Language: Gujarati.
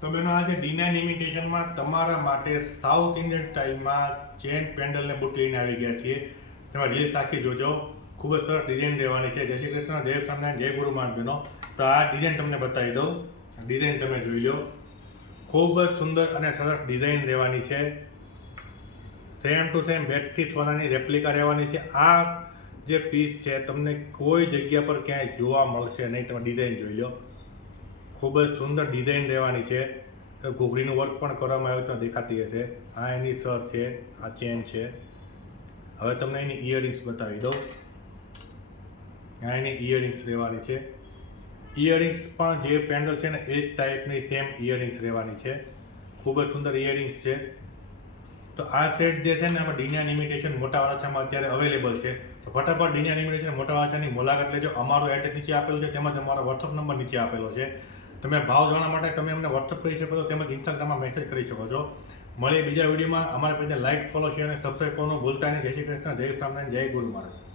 તો બેનો આજે D9 ઇમિટેશનમાં તમારા માટે સાઉથ ઇન્ડિયન સ્ટાઇલમાં ચેન પેન્ડલ ને બુટ લઈને આવી ગયા છીએ. તમે રીલ્સ આખી જોજો, ખૂબ જ સરસ ડિઝાઇન રહેવાની છે. જય શ્રી કૃષ્ણ, જય સ્વામિનારાયણ, જય ગુરુમાન બેનો. તો આ ડિઝાઇન તમને બતાવી દઉં. ડિઝાઇન તમે જોઈ લો, ખૂબ જ સુંદર અને સરસ ડિઝાઇન રહેવાની છે. સેમ ટુ સેમ બેટથી સોનાની રેપ્લિકા રહેવાની છે. આ જે પીસ છે તમને કોઈ જગ્યા પર ક્યાંય જોવા મળશે નહીં. તમે ડિઝાઇન જોઈ લો, ખૂબ જ સુંદર ડિઝાઇન રહેવાની છે. ઘૂઘરીનું વર્ક પણ કરવામાં આવ્યું તો દેખાતી હશે. આ એની સર છે, આ ચેન છે. હવે તમને એની ઇયરિંગ્સ બતાવી દઉં. આ એની ઇયરિંગ્સ રહેવાની છે. ઇયરિંગ્સ પણ જે પેન્ડલ છે ને એ જ ટાઈપની સેમ ઇયરિંગ્સ રહેવાની છે. ખૂબ જ સુંદર ઇયરિંગ્સ છે. તો આ સેટ જે છે ને એમાં D9 ઇમિટેશન મોટા વાળામાં અત્યારે અવેલેબલ છે. તો ફટાફટ D9 ઇમિટેશન મોટા વાળાની મુલાકાત લેજો. અમારો એડ્રેસ નીચે આપેલું છે, તેમજ અમારો વોટ્સઅપ નંબર નીચે આપેલો છે. તમે ભાવ જાણવા માટે તમે અમને વોટ્સઅપ કરી શકો છો, તેમજ ઇન્સ્ટાગ્રામમાં મેસેજ કરી શકો છો. મળીએ બીજા વિડીયોમાં. અમારા પેજને લાઇક, ફોલો, શેર અને સબસ્ક્રાઈબ કરવાનું ભૂલતા નહીં. જય શ્રી કૃષ્ણ, જય સ્વામિનારાયણ, જય ગુરુ મહારાજ.